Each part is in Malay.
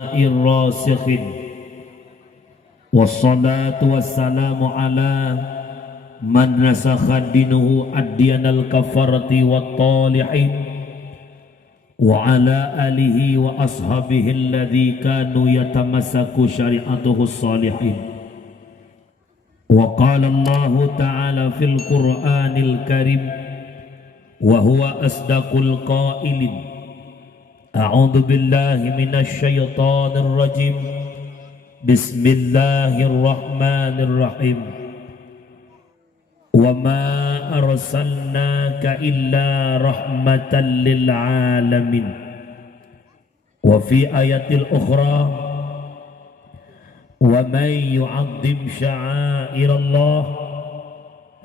الراسخين والصلاة والسلام على من نسخ دينه أديان الكفرة والطالحين وعلى آله وأصحابه الذي كانوا يتمسك شريعته الصالحين. وقال الله تعالى في القرآن الكريم وهو أصدق القائلين: أعوذ بالله من الشيطان الرجيم بسم الله الرحمن الرحيم وما أرسلناك إلا رحمة للعالمين. وفي آية الأخرى ومن يعظم شعائر الله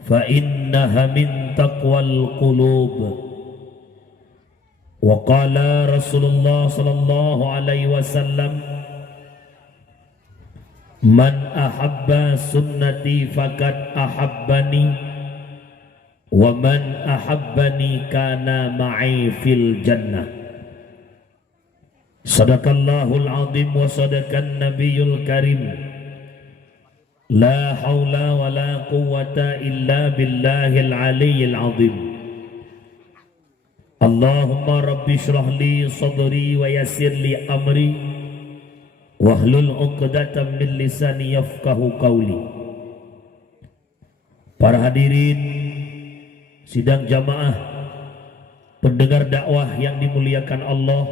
فإنها من تقوى القلوب. وقال رسول الله صلى الله عليه وسلم: من أحب سنتي فقد أحبني ومن أحبني كان معي في الجنة. صدق الله العظيم وصدق النبي الكريم. لا حول ولا قوة إلا بالله العلي العظيم. اللهم رب اشرح لي صدري ويسر لي أمري wahlul 'uqdatam min lisani yafqahu qawli. Para hadirin sidang jamaah, pendengar dakwah yang dimuliakan Allah,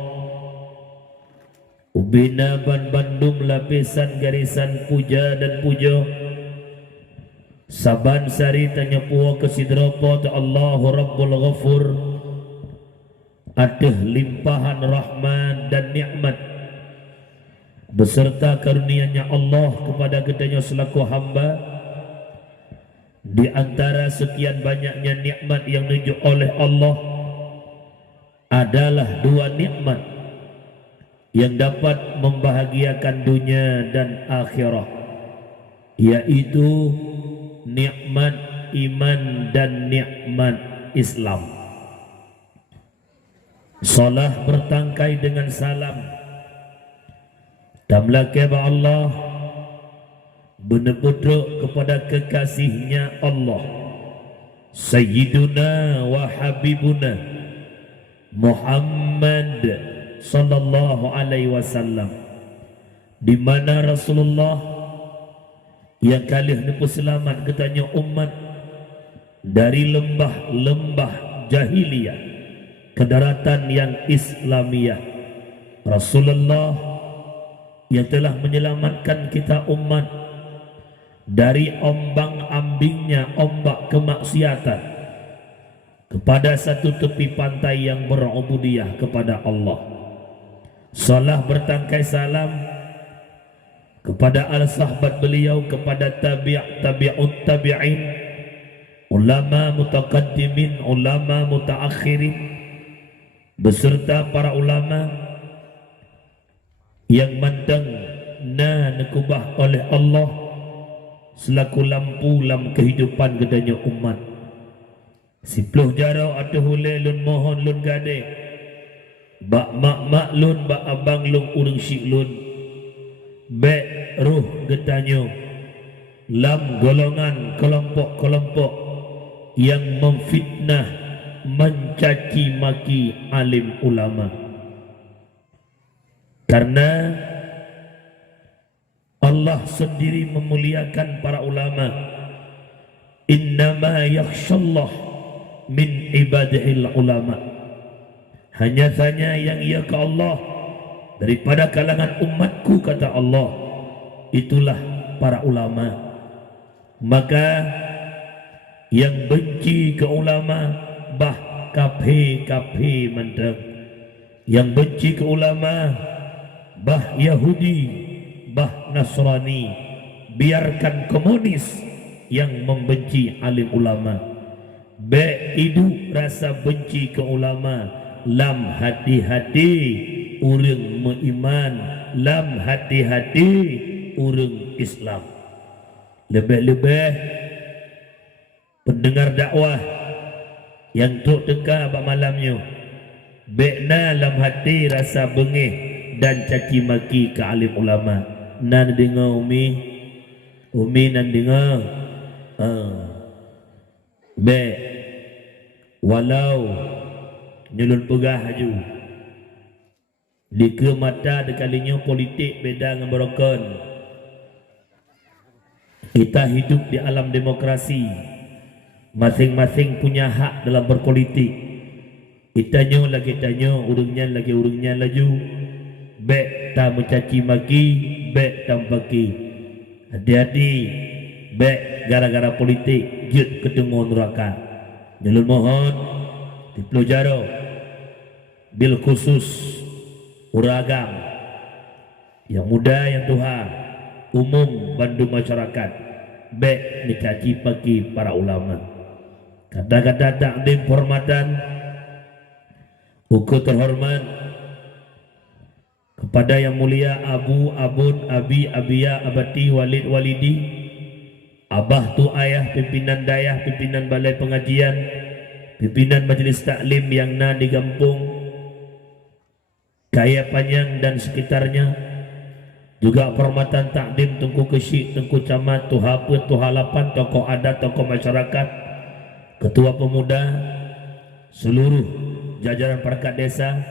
Ubina Ban Bandung lapisan garisan puja dan puja saban sari tanya puwa kesidropo ta Allahu Rabbul Ghafur, aduh limpahan rahman dan nikmat beserta karunia-Nya Allah kepada kitanya selaku hamba. Di antara sekian banyaknya nikmat yang ditunjuk oleh Allah adalah dua nikmat yang dapat membahagiakan dunia dan akhirat, yaitu nikmat iman dan nikmat Islam. Salah bertangkai dengan salam dan melakaba Allah benar-benar kepada kekasihnya Allah Sayyiduna wa Habibuna Muhammad sallallahu alaihi wasallam, di mana Rasulullah yang kali hendak selamat katanya umat dari lembah-lembah jahiliyah ke daratan yang Islamiyah. Rasulullah yang telah menyelamatkan kita umat dari ombang-ambingnya ombak kemaksiatan kepada satu tepi pantai yang berubudiyah kepada Allah. Salah bertangkai salam kepada al-sahabat beliau, kepada tabi'ut tabi'in, ulama mutaqaddimin, ulama mutaakhirin, beserta para ulama yang mandang nekubah oleh Allah selaku lampu lam kehidupan gedanya umat. Sipluh jarau ada hulai lun mohon lun gade, bak mak lun bak abang lun urang syik lun, bek ruh gedanyo lam golongan kelompok-kelompok yang memfitnah mencaci maki alim ulama. Karena Allah sendiri memuliakan para ulama. Innama yakhshallah min ibadihil ulama. Hanya saja yang ia ke Allah daripada kalangan umatku, kata Allah, itulah para ulama. Maka yang benci ke ulama bah kafe mendeng. Yang benci ke ulama bah Yahudi, bah Nasrani, biarkan komunis yang membenci alim ulama. Itu rasa benci ke ulama lam hati-hati urang meiman, lam hati-hati urang Islam. Lebih-lebih pendengar dakwah yang tuk teka pada malamnya, bekna lam hati rasa bengih dan caci maki ke alim ulama. Nan dengar umi nan dengar. Be walau nyulun pegah haju di ke mata dekalinya politik beda dengan berokon. Kita hidup di alam demokrasi, masing-masing punya hak dalam berpolitik. Itanya lagi tanya, urungnya lagi urungnya laju. Bek tak mencaci maki, bek tak maki. Hati-hati, bek gara-gara politik jut ketemu neraka. Jalur mohon dipelajaro bil khusus uragam yang muda yang tua umum bandu masyarakat bek mencaci maki para ulama. Kata-kata takdim hormatan ukur terhormat kepada yang mulia Abu, Abun, Abi, Abia, Abati, Walid, Walidi, Abah tu ayah, pimpinan dayah, pimpinan balai pengajian, pimpinan majlis taklim yang na di kampung Kaya Panjang dan sekitarnya, juga hormatan takdim Tengku Kesyik, Tengku Camat, tu Hapa, tu Halapan, tokoh adat, tokoh masyarakat, ketua pemuda, seluruh jajaran perangkat desa,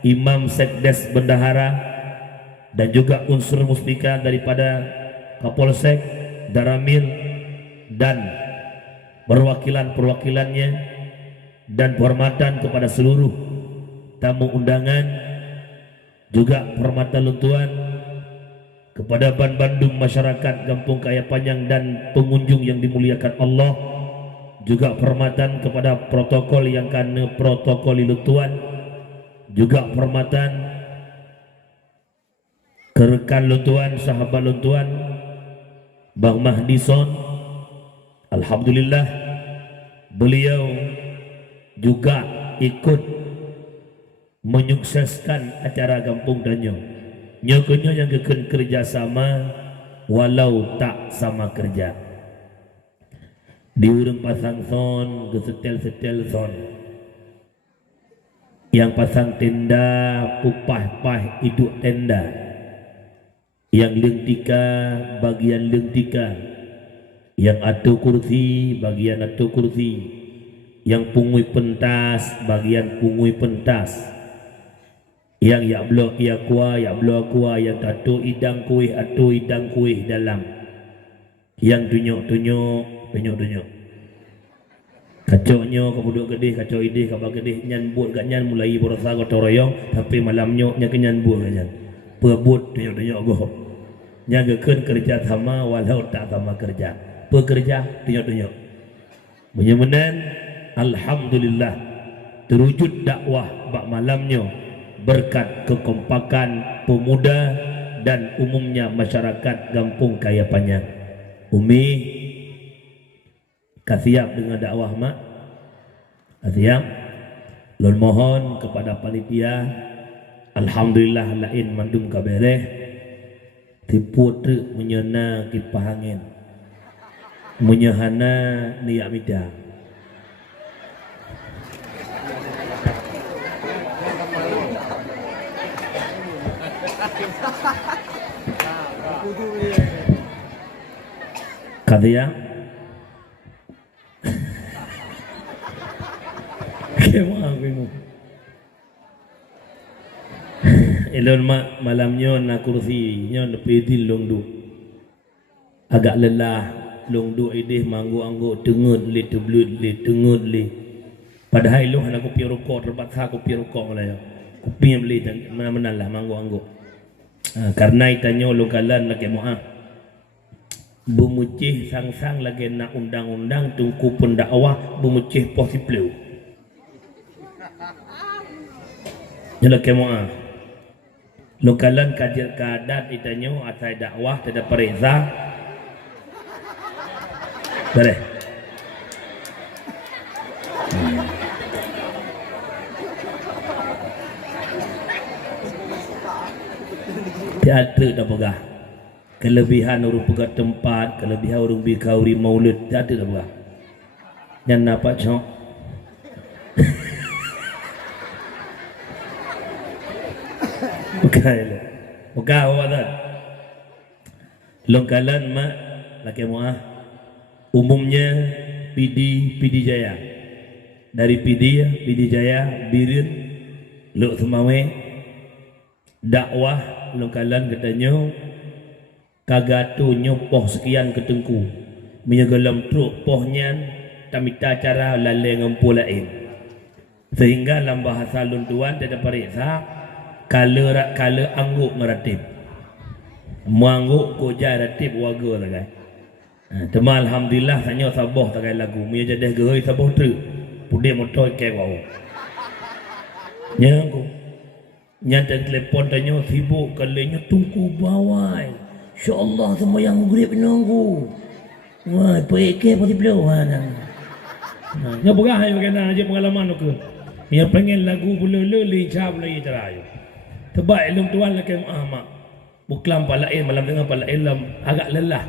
imam sekdes bendahara, dan juga unsur muspika daripada Kapolsek, Daramil, dan perwakilan-perwakilannya, dan penghormatan kepada seluruh tamu undangan, juga penghormatan luntuan kepada Bandung masyarakat Kampung Kaya Panjang dan pengunjung yang dimuliakan Allah, juga penghormatan kepada protokol yang kena protokol luntuan, juga penghormatan ke rekan luntuan, sahabat luntuan Bang Mahdison. Alhamdulillah beliau juga ikut menyukseskan acara Kampung Danyo. Nyokonyo yang keken kerjasama walau tak sama kerja. Di urang pasang son, ke setel son. Yang pasang tenda, pupah-pah iduk tenda. Yang lengtika, bagian lengtika. Yang atu kursi, bagian atu kursi. Yang pungui pentas, bagian pungui pentas. Yang ya blok ya kuah, yang atu idang kuih, atu idang kuih dalam. Yang tunjuk. Kacoknya kebuduk gedih, kacok idih, kabar gedih, nyan buat gak nyan mulai berusaha gotong royong, tapi malamnya nya kenyan buat gak nyan. Perbut tunjuk goh. Nya geken kerja sama walau tak sama kerja. Pekerja tunjuk. Menyemanan alhamdulillah terwujud dakwah bak malamnya berkat kekompakan pemuda dan umumnya masyarakat Kampung Kaya Panjang. Umi kasiap dengan dakwah mak, kasiap. Lon mohon kepada panitia, alhamdulillah lain mandum kabereh, tiputre menyena kipahangin, menyehana niat mida. Kasiap. Kemah bingung. Elon mak malamnya nak kursinya nepedil longdu. Agak lelah longdu idih manggu-anggu tengut li teblut li tengut li. Padahal lu nak kopi rokok terpaksa kopi rokok lah ya. Kopi yang beli dan mana-mana lah manggu-anggu. Karena itanya lu kalan lagi muah. Bumucih sang-sang lagi nak undang-undang tungku pendakwah bumucih posible. Nyala kemoa. Lokalan kajian kadat itanya asai dakwah tidak pereza. Boleh. Tiada dah pegah. Kelebihan orang pegat tempat, kelebihan orang bikauri maulid, tak ada apa. Yang nampak cok. Bukan awak tak. Longkalan mak laki muah. Umumnya PD Jaya. Dari PD Jaya, Birin, Luk Semawe, dakwah longkalan katanya kagatu nyopoh sekian ketengku. Menyegelam truk pohnyan tamita cara lalai ngumpul lain. Sehingga dalam bahasa luntuan tidak periksa kala angguk meratib. Mengangguk koja ratib waga takai. Tema alhamdulillah sanyo saboh takai lagu. Mia jadah geroi saboh truk. Pudih motor ke wau. Nyangku. Nyata telepon tanya sibuk kalanya tunggu bawai. Insya-Allah semua yang maghrib nunggu. Wah, PK pasti belum nang. Nya berah ayo kena aja pengalaman aku. Dia pengen lagu bulu-bulu licap lagi terayu. Tebak ilmu tuan lagi mak. Buklam palain malam tengah palain agak lelah.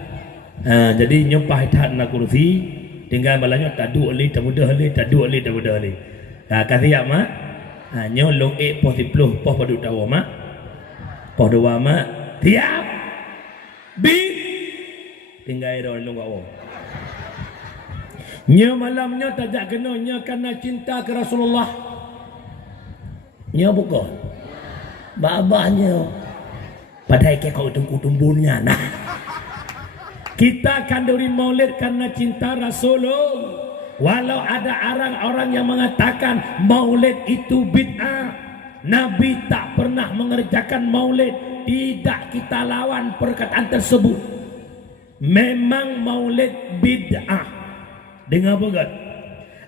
Jadi nyopah hitat nak kursi, tinggal malamnya tadu oli tamudah oli tadu oli tamudah oli. Kasih ya mak. Nyolong poh 10 poh padu tahu mak. Poh 2 mak. Tiap. Bit tinggal iro long kau. Nya malamnya tajak kena nya karena cinta ke Rasulullah. Nya bukan. Babahnya padahal ke kau tunggu tumbulnya nah. Kita kanduri maulid karena cinta Rasulullah. Walau ada orang-orang yang mengatakan maulid itu bid'ah. Nabi tak pernah mengerjakan maulid. Tidak kita lawan perkataan tersebut. Memang maulid bid'ah. Dengar bukan?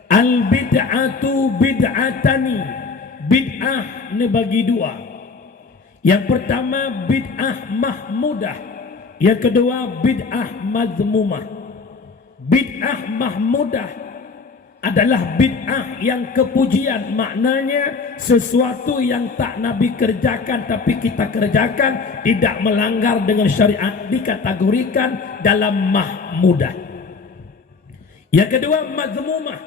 Al bid'atu bid'atani. Bid'ah ni bagi dua. Yang pertama bid'ah mahmudah. Yang kedua bid'ah mazmumah. Bid'ah mahmudah adalah bid'ah yang kepujian, maknanya sesuatu yang tak Nabi kerjakan tapi kita kerjakan, tidak melanggar dengan syariat, dikategorikan dalam mahmudah. Yang kedua mazmumah,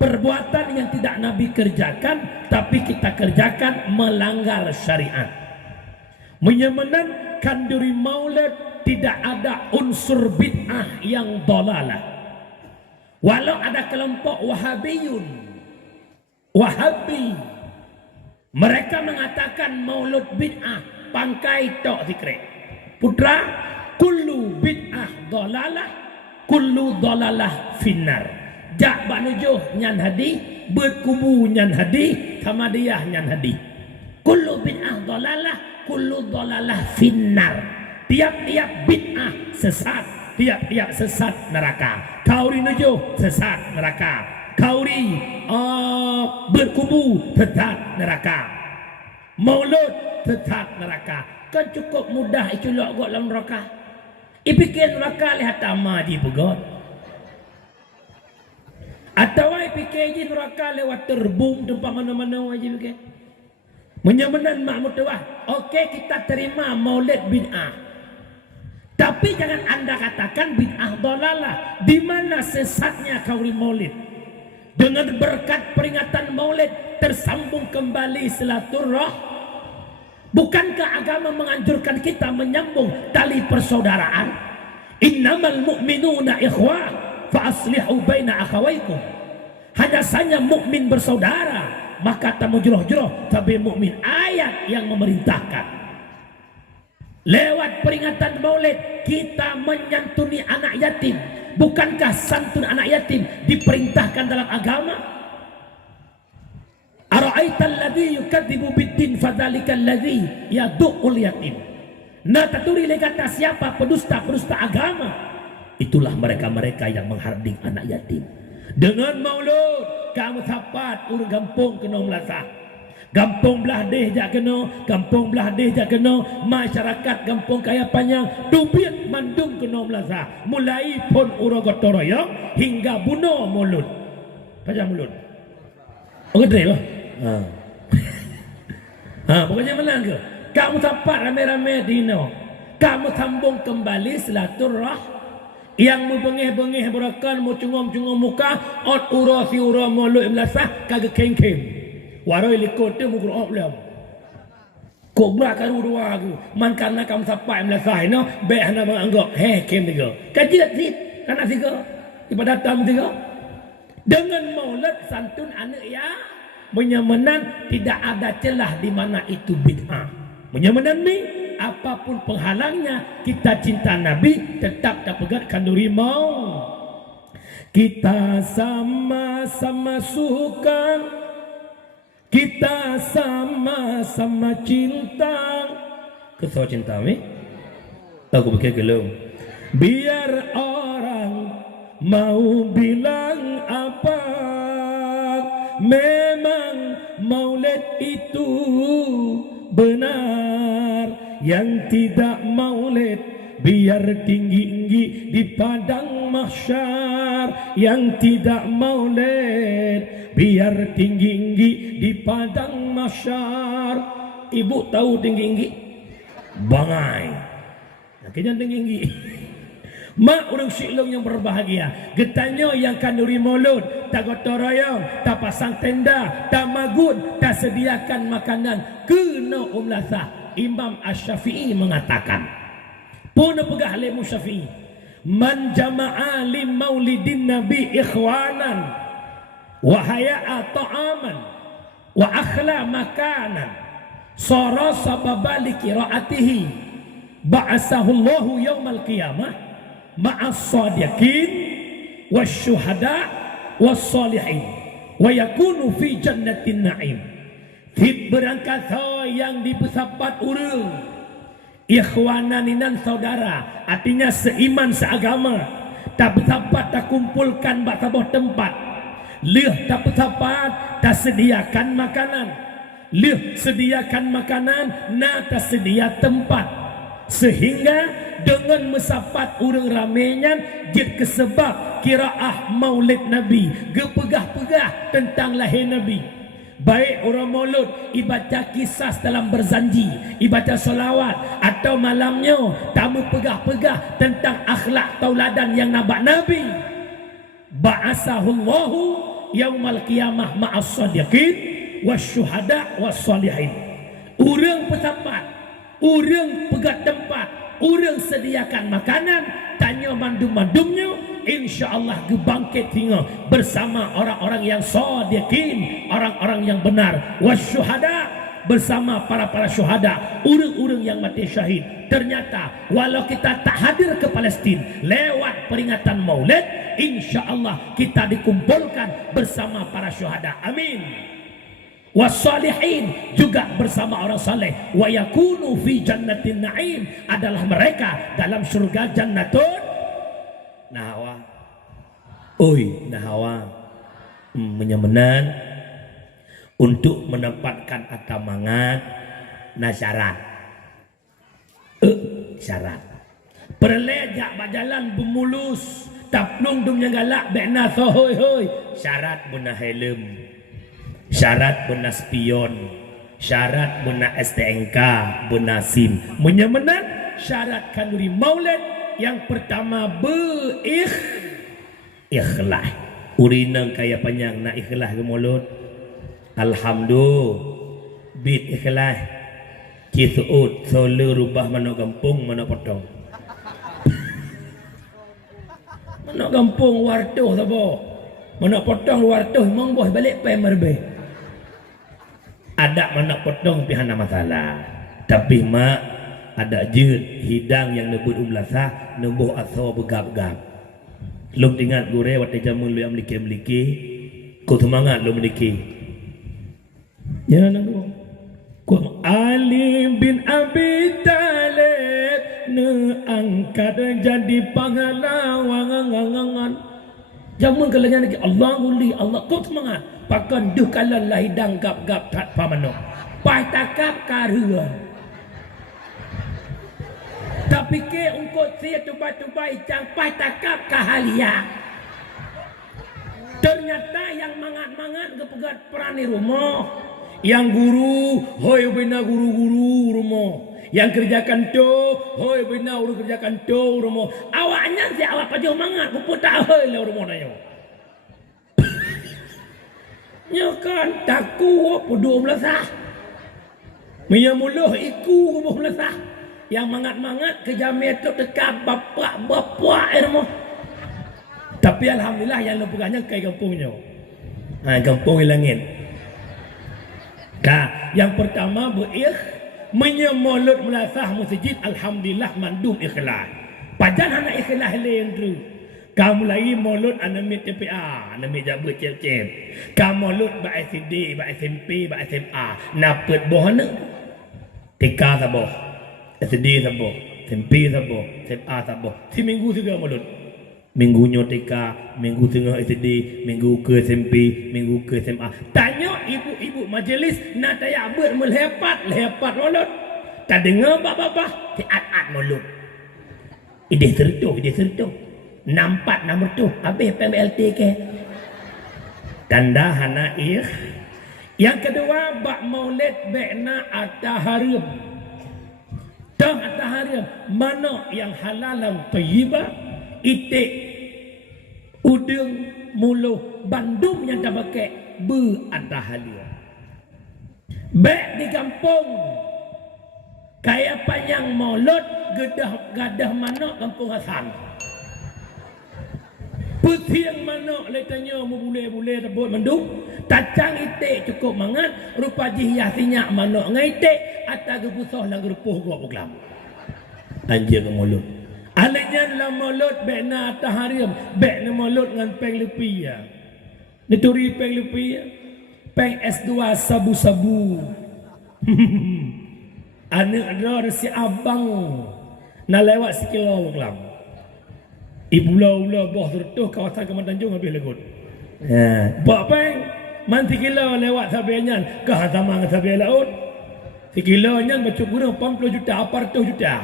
perbuatan yang tidak Nabi kerjakan tapi kita kerjakan, melanggar syariat. Menyemenen kanduri maulid tidak ada unsur bid'ah yang dalalah. Walau ada kelompok Wahabiyun, Wahabi, mereka mengatakan maulud bid'ah, pangkai tok zikre. Putra, kullu bid'ah dalalah, kullu dalalah finnar. Jak banujuh nyan hadi, berkubu nyan hadi, kamadiyah nyan hadi. Kullu bid'ah dalalah, kullu dalalah finnar. Tiap-tiap bid'ah sesat, tiap-tiap sesat neraka. Kauri nujuh sesat neraka. Kauri berkubu sesat neraka. Maulud sesat neraka. Kan cukup mudah itu lok gok dalam neraka. Ipikir neraka lihat ama di pegot. Atau ipikir je neraka lewat terbung tempat mana-mana aja pikir. Menyamanan mak mutawah. Okey, kita terima maulid bid'ah. Tapi jangan anda katakan bid'ah dalalah. Di mana sesatnya kauli maulid? Dengan berkat peringatan maulid tersambung kembali silaturah. Bukankah agama menganjurkan kita menyambung tali persaudaraan? Innamal mu'minuna ikhwah fa aslihu baina akhawaykum. Hanya saja mukmin bersaudara, maka tamu juroh-juroh tapi mukmin, ayat yang memerintahkan. Lewat peringatan maulid kita menyantuni anak yatim. Bukankah santun anak yatim diperintahkan dalam agama? Ara'aital ladzi yukadzibu biddin fadzalikal ladzi yadu'ul yatim. Nah, taturi kata siapa pedusta-pedusta agama? Itulah mereka-mereka yang menghardik anak yatim. Dengan maulud kamu sapat urang kampung kena melasah. Kampung belah deh jak kena, kampung belah deh jak kena, masyarakat kampung kaya panjang, dubiat mandung kena melasah. Mulai pun uro gotong royong hingga bunuh mulut. Pajang mulut. Oh gede lah. Pokoknya menang ke? Kamu sapat rame-rame dino. Kamu sambung kembali silaturah. Yang mu bengih-bengih berakan, mu cungom-cungom muka, ot uro si uro mulut melasah kagak keng-keng. Waroi likut tu mukul belum. Kok belakang dua aku. Man karena kamu sampai melasai no. Baik hana menganggap. Kem tiga. Kajian tit. Karena tiga. Ibadat tamu tiga. Dengan maulid santun anak ya. Menyamanan tidak ada celah di mana itu bid'ah. Menyamanan ni. Apapun penghalangnya. Kita cinta Nabi. Tetap tak pegat kanduri mau. Kita sama-sama suka. Kita sama-sama cinta. Kesal cinta mi? Aku pikir gelung. Biar orang mau bilang apa, memang maulid itu benar. Yang tidak maulid biar tinggi-tinggi di padang mahsyar. Yang tidak maulid biar tinggi-tinggi di padang mahsyar. Ibu tahu tinggi-tinggi? Bangai. Akhirnya tinggi-tinggi. Mak orang silong yang berbahagia. Getanyo yang kanduri mulut. Tak gotong royong. Tak pasang tenda. Tak magun. Tak sediakan makanan. Kena umlasah. Imam Asy-Syafi'i mengatakan. Puna pegah limu Syafi'i. Man jama'a li maulidin Nabi ikhwanan. Wa haya'a ta'aman wa akhla makanan sara sababa li qiraatihi ba'asahu Allahu yaumal qiyamah ma'as sadiqin wasyuhada wassalihin wa yakunu fi jannatin na'im. Hib berangkat yang dibesapat urang ikhwananinan saudara, artinya seiman seagama, tak bersapat tak kumpulkan bak sebuah tempat. Lih tak bersapat tak sediakan makanan. Lih sediakan makanan na tak sedia tempat. Sehingga dengan mesapat urang ramainya jid kesebab kiraah maulid Nabi, gepegah-pegah tentang lahir Nabi. Baik orang maulud ibaca kisah dalam berzanji, ibaca solawat, atau malamnya tamu pegah-pegah tentang akhlak tauladan yang nabak Nabi. Ba'asahullahu yaumal qiyamah ma'as sadiqin wasyuhada wassalihin. Urang pesapat, urang pegat tempat, urang sediakan makanan, tanya mandum-mandumnya, insyaallah gebangkit hingga bersama orang-orang yang sadiqin, orang-orang yang benar, wasyuhada bersama para syuhada, urang-urang yang mati syahid. Ternyata walau kita tak hadir ke Palestin lewat peringatan Maulid, insyaallah kita dikumpulkan bersama para syuhada. Amin. Wassalihin juga bersama orang saleh. Wa yakunu fi jannatin na'im, adalah mereka dalam surga jannatun nahawa. Oi, nahawa menyamanan untuk menempatkan atamangat nasyarat. Syarat. Perlejak berjalan bermulus, taplung dumnya galak bekna sohoi hoi. Syarat bena helm. Syarat bena spion. Syarat bena STNK, bena SIM. Menyamanan syarat kanduri maulid yang pertama ikhlas. Urinang kaya panjang nak ikhlas ke mulut. Alhamdulillah bit ikhlas cisuut sole rubah mana gampung mana potong mana gampung wartuh sabo mana potong wartuh mong boh balik pe merbe ada mana potong pihana masalah tapi mak ada jeut hidang yang nebut umlasah nembuh aso begap-gap lum ingat gure wate jamun lu yang meliki ku semangat lu meliki. Jangan ku Ali bin Abi Talib neangkat jadi pahlawan. Jamun kalanya lagi Allahulli Allah kau semangat pakan duh kalan lah hidang gap-gap tak pamano pai takap karua tapi ke ungkot sia tubai-tubai cang pai takap kahalia. Ternyata yang mangat-mangat kepegat perani rumah, yang guru hoi bina guru-guru rumah, yang kerjakan tu hoi bina urus kerjakan tu rumah. Awaknya si awak pajau mangat puput tak hoi lah rumah nayo. Nyokan taku pedu belasah. Mia muluh iku rumah melasah. Yang mangat-mangat ke jamia tu dekat bapak ilmu. Tapi alhamdulillah yang lepuganya ke kampungnya. Kampung Ilangin. Yang pertama menyemolot melasah masjid alhamdulillah mandum ikhlas. Pajan anak ikhlas lain tu. Kamu lagi molot anamit TPA, anamit jabat cep-cep. Kamu molot ba SD, ba SMP, ba SMA. Napet bohana. TK saboh. SD saboh. SMP saboh. SMA saboh. Si minggu juga molot. Minggunya TK, minggu tengah SD, minggu ke SMP, minggu ke SMA. Tanya ibu-ibu majlis nak tanya abad melepat molot. Tak dengar bapa-bapa, tiat-at molot. Ide sertuh. Nampak nama tu habis PMLT ke tanda hana yang kedua bak maulid bekna ataharim tang ataharim mana yang halalan thayyibah itik udung muluh bandum yang tak pakai be atahalia bek di kampung kaya panjang maulud gadah mana kampung Hasan Putiang mana letanya mu boleh rebut mendung tacang itik cukup mangat rupa jihyah sinyak mana ngaitik atas gebusah lang gerupuh gua puklam anjir ke mulut alanya la mulut bekna taharim bekna mulut ngan peng lepi ya dituri peng lepi ya peng S2 sabu-sabu anak ada si abang nak lewat sekilo puklam Ibu-ula boh tertuh kawasan Keman Tanjung habis legut. Buat peng man 3 kilo lewat sabianyan ke Hazamang sabian laut. 3 kilo nyan bacuk gurang 40 juta, 400 juta.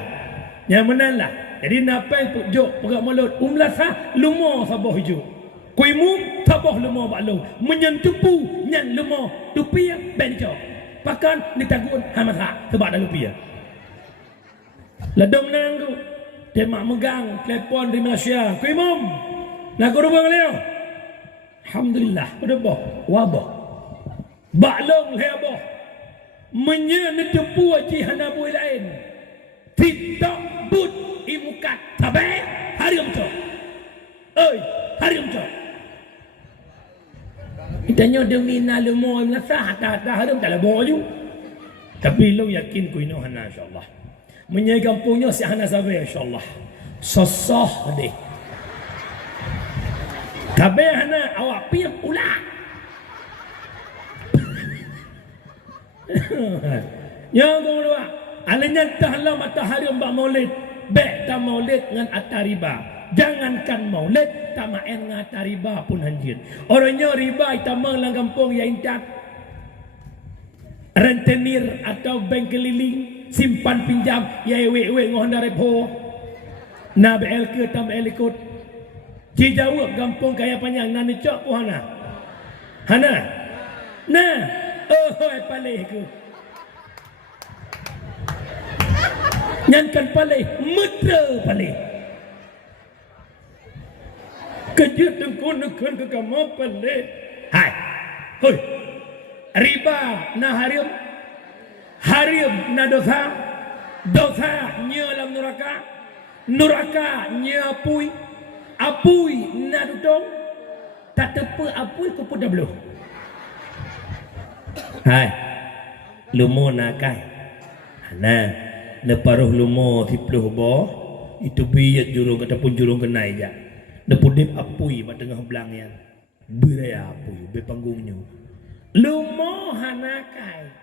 Yang menanlah. Jadi napeng pujok perak mulut umlasah lumo saboh hijau. Kuimu saboh lumo baklong. Menyentupu nyan lumo tupia benco. Pakan ditagun hamasa sebab dah lupia. Ladong nang tu Demak megang telepon dari Malaysia. Kuimum. Nak kurubang leo. Alhamdulillah. Udah boh. Wabah. Baklong leo. Menyenetepu aji hanabui lain. Tidak but imukat. Tabai. Hari umcok. Hari umcok. Kitanya demi nalemu melasah. Hata hari umcok. Tak lebih ju. Tapi lo yakin kuino hana insyaAllah. Menyai kampungnya si Hana Sabai insyaAllah sosoh deh Kabeh Hana awak piam ulah yang kedua alanya tahlah matahari mbak maulid bek tak maulid dengan atariba jangankan maulid tak main dengan atariba pun hanjir orangnya riba itamang lang kampung ya intat rentenir atau bank keliling simpan pinjam ya ewe ngohon repo na bel ke tam elikut ji jawab kampung kaya panjang nani cok ku hana nah paleh ku nyankan paleh mutra paleh kejut dengkun ke kamu paleh hai hoi riba na harim na dosa nya lam neraka nya apui na dudong tak tepe apui ke dah beluh hai lumo nakai nah leparuh lumo tipluh boh itu biyat jurung ataupun jurung kenai ja nepudip apui pada tengah belangnya beraya apui bepanggungnya lumo hanakai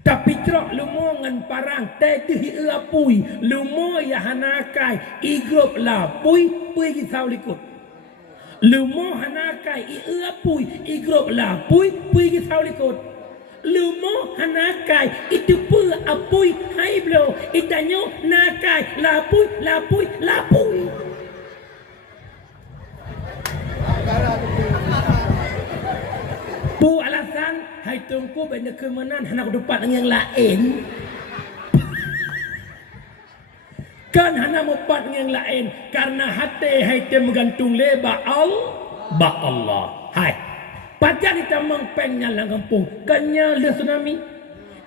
tapi cerok lumo ngan parang teh apui lumo ya hanakai igrup lapui pui kisau likut lumo hanakai apui igrup lapui pui kisau likut lumo hanakai itu pu apui hai blo itanyo nakai lapui pu alasan hai tungku benda kemenan hendak dapat yang lain kan hendak dapat yang lain karena hati hai tem gantung leba Allah hai pacar kita mengpengnya lang kampung kanya le tsunami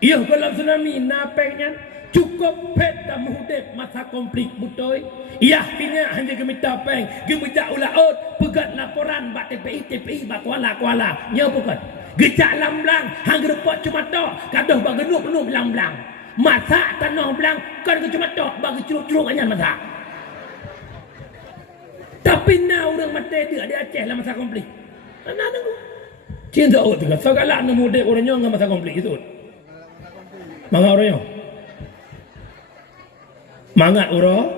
Ia kalau tsunami napengnya cukup pet dan muhdib masa konflik betul. Ia kini hanya gemita peng, gemita ulaut, pegat laporan bak TPI bak kuala. Nya bukan. Gejak lamblang, hang repot cuma tok, kadoh bak genup lamblang. Masa tanah belang, kan ke cuma tok, bak curuk-curuk aja masa. Tapi na orang mati dia Aceh lah masa konflik. Mana tu? Cinta tu kan. Segala nak mudik orangnya ngam masa konflik itu. Mangat orangnya. Mangat orang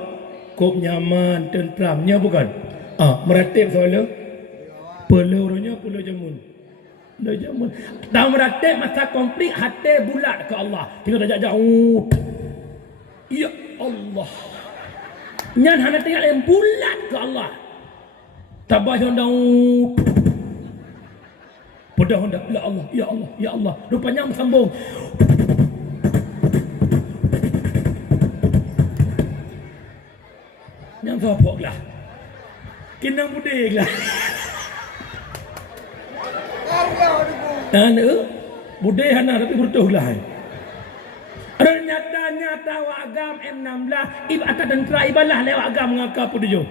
kop nyaman tentramnya bukan. Meratib soalnya. Perlu orangnya pulau jamun. Dah meratib masa konflik hati bulat ke Allah. Tinggal dah jauh. Ya Allah. Nyan hana tinggal yang bulat ke Allah. Tabah honda. Pada honda ya Allah. Rupanya sambung. Yang sopok lah. Kinang budek lah. Budek hana tapi bertuh lah. Ternyata wa agam M16 ibadah dan ibalah lewat agam mengakap pudujo.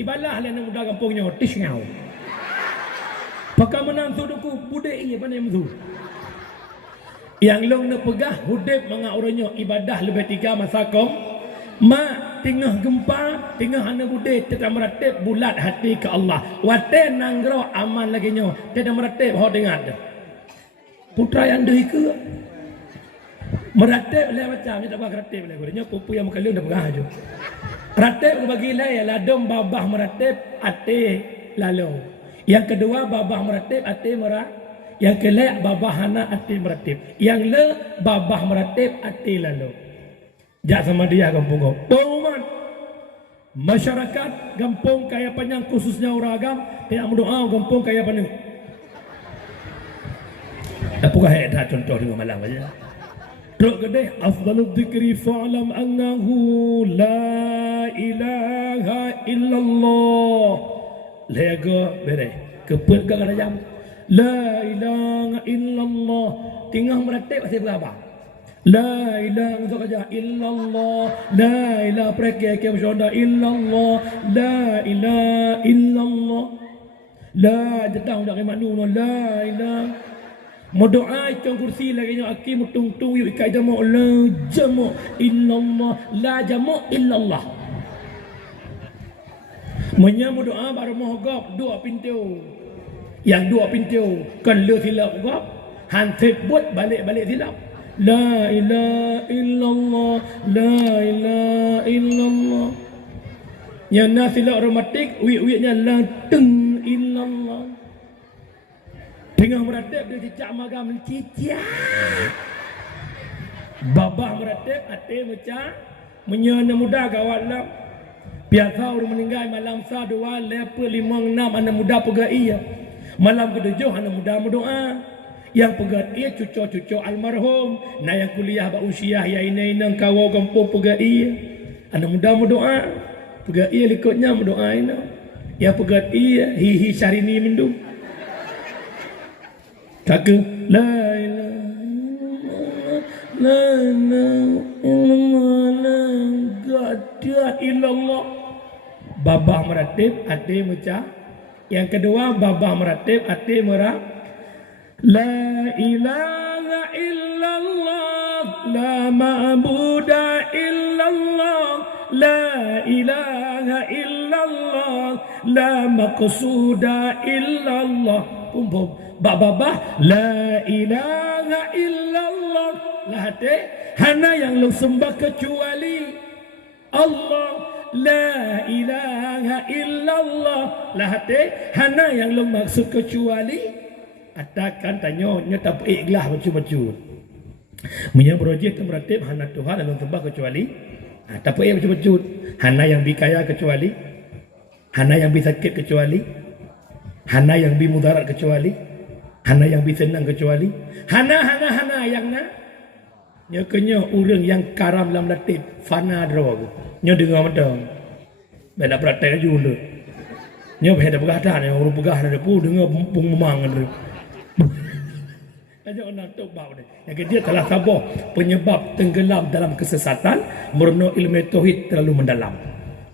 Ibalah lena muda kampungnya tish ngau. Pakai menang suduku budek ini pandai mzu. Yang long nak pegah hudib menga orangnya ibadah lebih 3 masakom. Mak tengah gempa, tengah hana budek tetap meratib bulat hati ke Allah. Wate nanggro aman lagi nyo, tetap meratib ho dengar. Putra yang deui ke meratib le macam ni tak bah ratib le gorenya pupu yang mekaliun dah pegah aja. Ratib bagi le ladom babah meratib ate lalu. Yang kedua babah meratib ate merah. Yang kelak babah hana ate meratib. Yang le babah meratib ate lalu. Jak sama dia kampung kau. Pengumuman masyarakat kampung kaya panjang khususnya orang agam tidak mendoa kampung kaya panjang. Apakah ada contoh dengan malam aja? Teruk gede afdalul dzikri fa'lam annahu la ilaha illallah. Lega bere keput gak ada jam. La ilaha illallah. Tengah meratib masih berapa? La ilaha untuk aja illallah. La ilaha pergi ke masyarakat illallah. La ilaha illallah. La jatah dak maknu la ilaha. Modoa ikon kursi lagi nya aki mutung-tung yu ikai jamu la jamu illallah la jamu illallah. Menyambut doa baru mohgap 2 pintu. Yang 2 pintu kan le silap gap han sebut balik silap. La ilaha illallah la ilaha illallah. Yang nasilah aromatik wi-winya la teng illallah. Tengah meratib dia cicak magam cicak. Babah meratib ate macam menyana muda gawat lah. Biasa orang meninggal malam sa 2 lepa 5 6 anak muda pegai ya. Malam ke-7 anak muda berdoa. Yang pegat ia cucu-cucu almarhum. Nah yang kuliah ba usia ya ini kawau kampung pegai. Anak muda berdoa. Pegai likutnya berdoa ini. Yang pegat ia hihi Syahrini mendung. Kaka la ilaha illallah. Babah meratib ate macam. Yang kedua babah meratib ate merah. La ilaha illallah la ma'budu illallah la ilaha illallah la maqsuda illallah. Pum babah la ilaha illallah lah hati hana yang lu sembah kecuali Allah. La ilaha illallah lah hati hana yang lu maksud kecuali atakan tanya tak ikhlas bacu-bacu punya projek meratib hana Tuhan yang sembah kecuali tak bacu-bacu hana yang bikaya kecuali hana yang bisa sakit kecuali hana yang bi mudarat kecuali hana yang bi senang kecuali hana yang na nya kenya urang yang karam lam latib fana dro nya dengar madang bela praktek aju lu Nya pada berada ni orang pegah ada pu dengar pung memang ada. Aja orang tu bau ni. Yang dia telah sabar penyebab tenggelam dalam kesesatan, merno ilmu tauhid terlalu mendalam.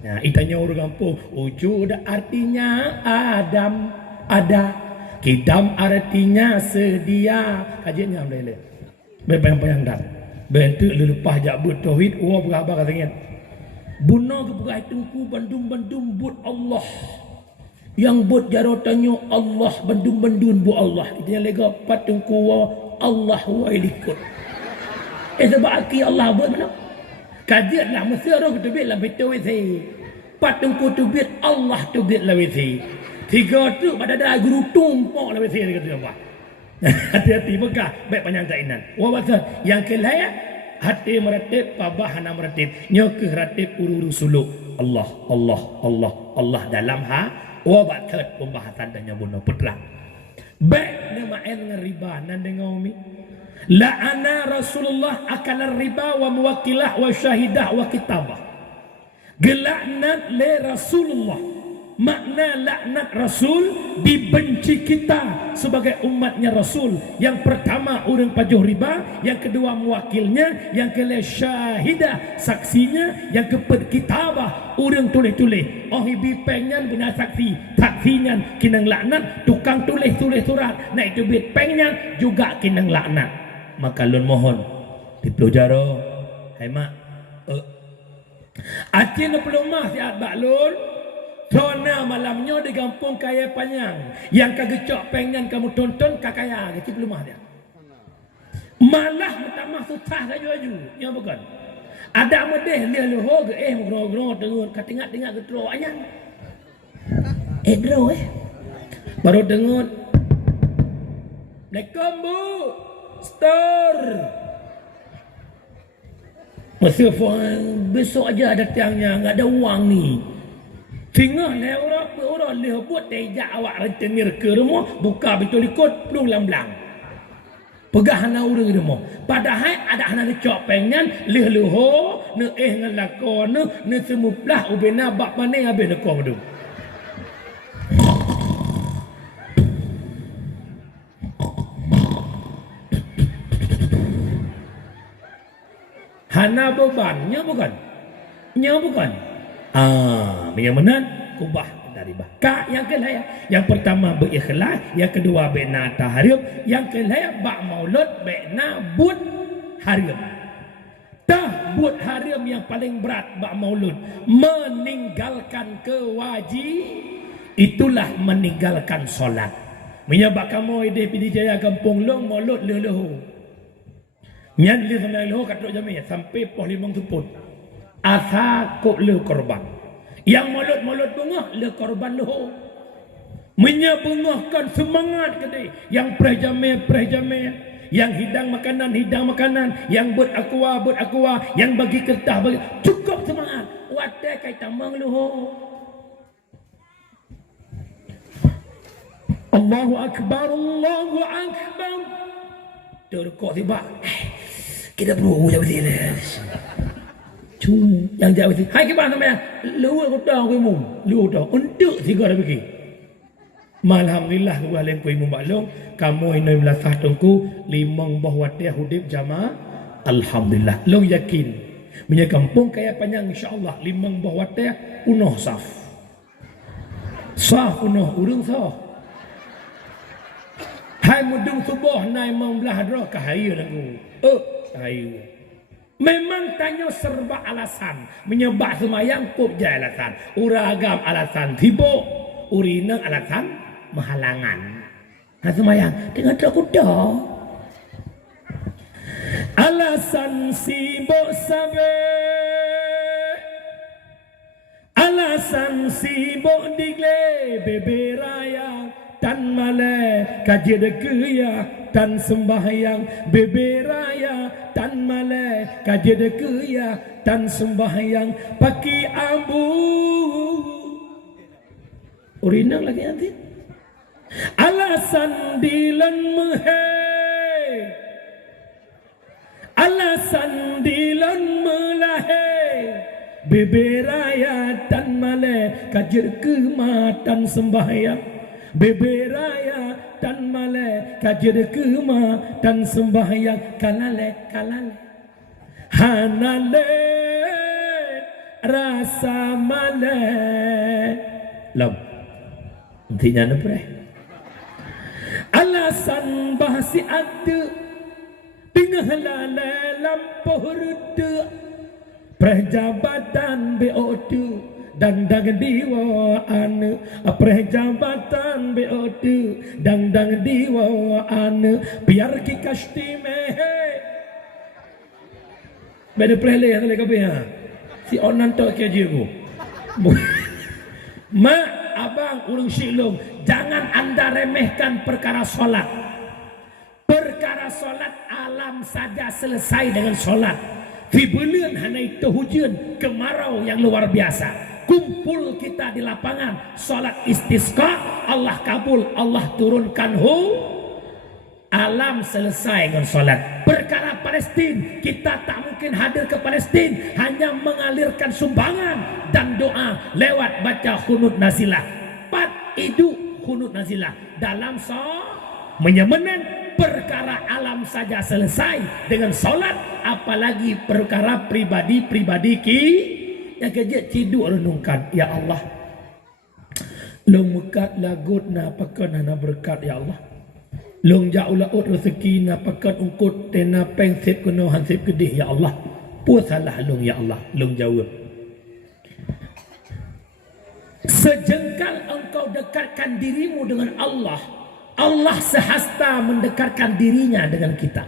Nah, itanya orang kampung, wujud artinya Adam ada, kidam artinya sedia. Kajiannya ambil le. Bayang-bayang dah. Bentuk lepas jak but tauhid, wah berapa katanya. Bunuh ke pegai tungku bandum-bandum but Allah. Yang buat jarotannya Allah bandun-bandun bu Allah. Itu yang lega patungku Allah wa ilikut. Sebab aki Allah buat mana? Kajian lah mesti orang tu biar lah betul wisi. Patungku tu biar Allah tu biar lah wisi. Tiga tu pada dah guru tumpuk lah wisi dia kata apa? Hati-hati bekah baik panjang tainan. Wa wasa yang kelaya hati meratib pabahana meratib. Nyok ratib uru suluk. Allah Allah Allah Allah dalam wabat third pembahasan dan bunuh putra. Baik ni ma'in dengan riba nan dengar umi. La'ana Rasulullah akal riba wa muwakilah wa syahidah wa kitabah. Gelaknat le Rasulullah. Makna laknat Rasul, dibenci kita sebagai umatnya Rasul. Yang pertama orang pajuh riba, yang kedua mewakilnya, yang kedua syahidah saksinya, yang keempat kitabah orang tulis-tulis. Oh ibi pengen benar saksi, saksinya kinang laknat, tukang tulis-tulis surat, naik duit pengen juga kinang laknat. Maka lun mohon dipelajaro, hai mak. Aceh nak pelumah siat bak lun. Zona malamnya di kampung kaya panjang. Yang kagecok pengen kamu tonton kakaya gitu belum ada. Malah pertama susah kaju-kaju. Ya bukan. Ada medeh dia luho ke ngro-ngro dengun katingat-tingat getro ayang. Dro baru dengun. Assalamualaikum Bu. Store. Masih besok aja ada tiangnya, enggak ada uang nih. Tinggal le orang le buat tejak awak rentenir ke rumah buka betul ikut belum lam-lam. Pegah hana urang rumah. Padahal ada hana cok pengen le leho ne ngelakon ne semuplah ubena bab mane habis ne ko tu. Hana bebannya bukan? Nya bukan? Yang mana kubah dari baka yang kelaya. Yang pertama berikhlas, yang kedua bina taharib, yang kelaya bak maulud bina but harim. Tah but harim yang paling berat bak maulud, meninggalkan kewajib, itulah meninggalkan solat. Menyebab kamu ide pidi jaya kampung long maulud leleho. Nyan le sama leleho katrok jamai sampai poh limang tuput. Asa kok le korban. Yang mulut-mulut bunga le korban leho. Menyebungahkan semangat kedai. Yang prejame, yang hidang makanan, yang buat aqua, yang bagi kertas bagi. Cukup semangat. Watai kai tamang leho. Allahu akbar, Allahu akbar. Terkok tiba. Kita perlu jawab dia. Yang jauh itu, hai kibah namanya, luar kota kuimu, luar kota, untuk tiga dah pergi. Alhamdulillah kebuah lem kuimu maklum, kamu ini belasah tungku, limang bawah dia hudib jamaah, alhamdulillah, long yakin, punya kampung kaya panjang insyaAllah, limang bawah dia unoh saf, saf unoh urung saf. Hai mudung subuh naik membelah roh kahaya lagu, kahaya. Memang tanya serba alasan. Menyebab semayang kop jaya alasan. Uragam alasan sibuk. Urina alasan menghalangan. Semayang tengah tak kuda. Alasan sibuk sabe. Alasan sibuk digle bebe raya. Tan male kaji dekeya tan sembahyang bebe raya tan male kaji dekeya tan sembahyang paki ambu urinang lagi nanti alasan dilan mehe alasan dilan melahe bebe raya tan tan male kajer kematan sembahyang beberaya tan male kajer kematan sembahyang kalale hanale rasa male lam intinya apa alasan bahasi ada tengah lale lampuh reda prejabatan BO2 dang diwaan prejabatan BO2 dang diwaan biar ki kastime beda prele yang lagi kabeh si onan tok ke jigo ma abang urang silong jangan anda remehkan perkara solat alam saja selesai dengan solat Fibulian hanya itu hujan kemarau yang luar biasa. Kumpul kita di lapangan, salat istisqa, Allah kabul, Allah turunkan alam selesai dengan salat. Perkara Palestin, kita tak mungkin hadir ke Palestin, hanya mengalirkan sumbangan dan doa lewat baca khunut nazilah. Idu khunut nazilah dalam menyemenang. Perkara alam saja selesai dengan solat, apalagi perkara pribadi yang kerja tidur renungkan. Ya Allah, long mekat lagut na pakan na berkat. Ya Allah, long jauh laut rezeki na pakan ungkut tena pengsip kuno hansip gedih. Ya Allah, puasalah long. Ya Allah, long jawab. Sejengkal engkau dekatkan dirimu dengan Allah, Allah sehasta mendekatkan dirinya dengan kita.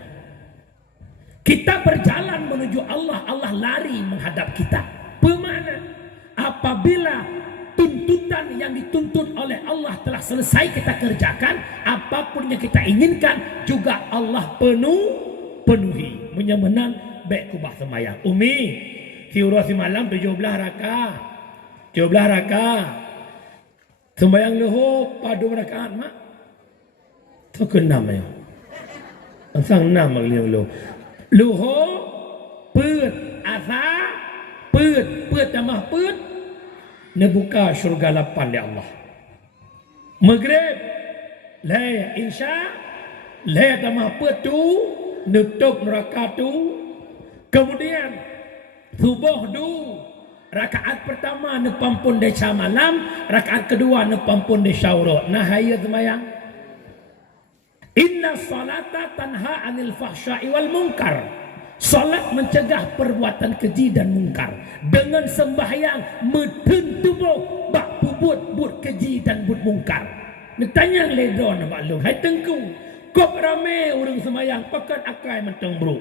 Kita berjalan menuju Allah, Allah lari menghadap kita. Bermakna apabila tuntutan yang dituntut oleh Allah telah selesai kita kerjakan, apapun yang kita inginkan juga Allah penuhi. Menyemenang baik kubah semayang. Umi, kiurasi malam 17 rakaat. 17 rakaat. Sembayang leho padu rakaat mak. Itu nama ya. Sang nama yang luho put asa put tambah put nebuka syurga 8 ya Allah. Maghrib leh insya leh tambah put tu nutup neraka tu. Kemudian subuh tu rakaat pertama nepampun desya malam, rakaat kedua nepampun desya urut. Nah hayat semayang. Inna salata tanha anil fahsya'i wal munkar. Salat mencegah perbuatan keji dan mungkar. Dengan sembahyang meten tubuh bak bubut keji dan but mungkar. Netanya ledon maklum. Hai tengku. Kop rame urang sembahyang pakat akai mentang bro.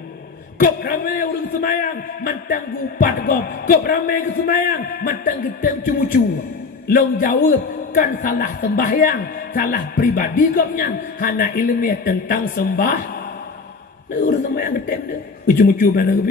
Kop rame urang sembahyang mentang gupat gop. Kop rame ke sembahyang mentang geteng cumu-cu. Long jawab kan salah sembahyang, salah pribadi kopnya, hana ilmiah tentang sembah. Nah urus sembahyang getem dia. Ucu-ucu mana ke